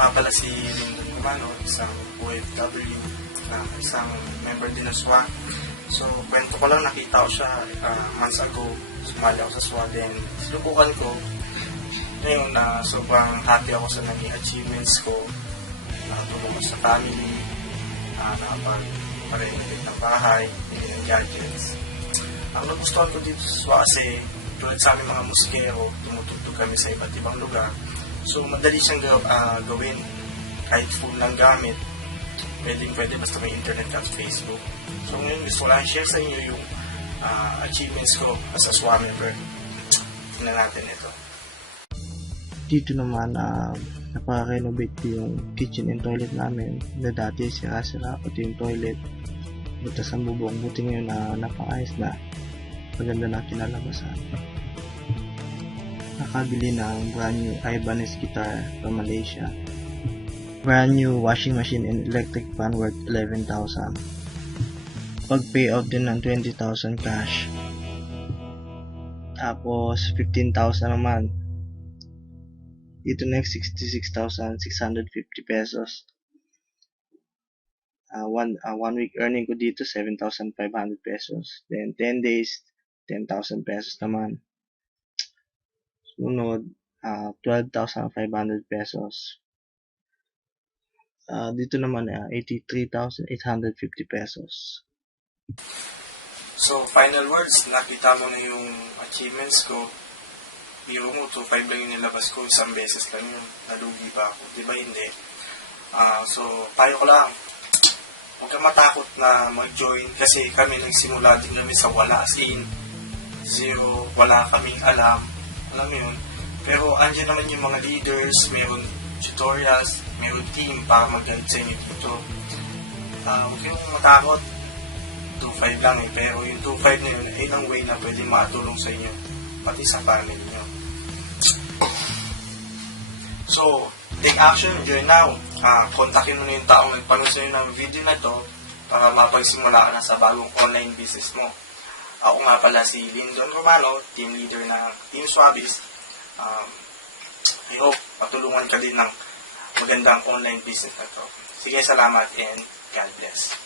nga pala si Lyndon Romano, isang OFW, isang member din ng SWA. So, kwento ko lang, nakita ko siya months ago, sumali ako sa SWA, then sinubukan ko. Ngayon, sobrang happy ako sa naging achievements ko, nakatulong ko sa family, nakapag-renovate ng bahay, hindi ng gadgets. Ang nagustuhan ko dito sa SWA kasi, tulad sa aming mga musikero, tumutugtog kami sa iba't ibang lugar. So, madali siyang gawin. Kahit full ng gamit, pwede basta may internet at Facebook. So, ngayon gusto ko lang share sa inyo yung achievements ko as a SWA member. Tingnan natin ito. Dito naman, napaka-renovate ko yung kitchen and toilet namin na dati sira-sira pati yung toilet. Butas ang bubong. Buti ngayon na napaka-ayos na. Maganda na kinalabasan. Nakabili ng brand new Ibanez guitar from Malaysia. Brand new washing machine and electric fan worth 11,000. Pag-pay off din ng 20,000 cash. Tapos 15,000 naman. Dito next 66,650 pesos. One week earning ko dito 7,500 pesos. Then 10 days 10,000 pesos naman. Sunod 12,500 pesos. Dito naman 83,850 pesos. So, final words, nakita mo na yung achievements ko. Biro mo, 2.5 lang yung nilabas ko, isang beses lang yun. Nalugi pa ako, di ba hindi? So, payo ko lang, huwag kang matakot na mag-join kasi kami nagsimula din kami sa wala, as in, zero, wala kaming alam mo yun. Pero andyan naman yung mga leaders, mayroon tutorials, mayroon team para mag-guide sa inyo dito. Huwag kayong matakot, 2.5 lang pero yung 2.5 na yun ay ang way na pwede makatulong sa inyo, pati sa family nyo. So, take action, join now. Kontakin mo na yung taong nagpanood sa inyo ng video na to para mapagsimula ka na sa bagong online business mo. Ako nga pala si Lyndon Romano, team leader ng Team Swabis. I hope patulungan ka din ng magandang online business na to. Sige, salamat and God bless.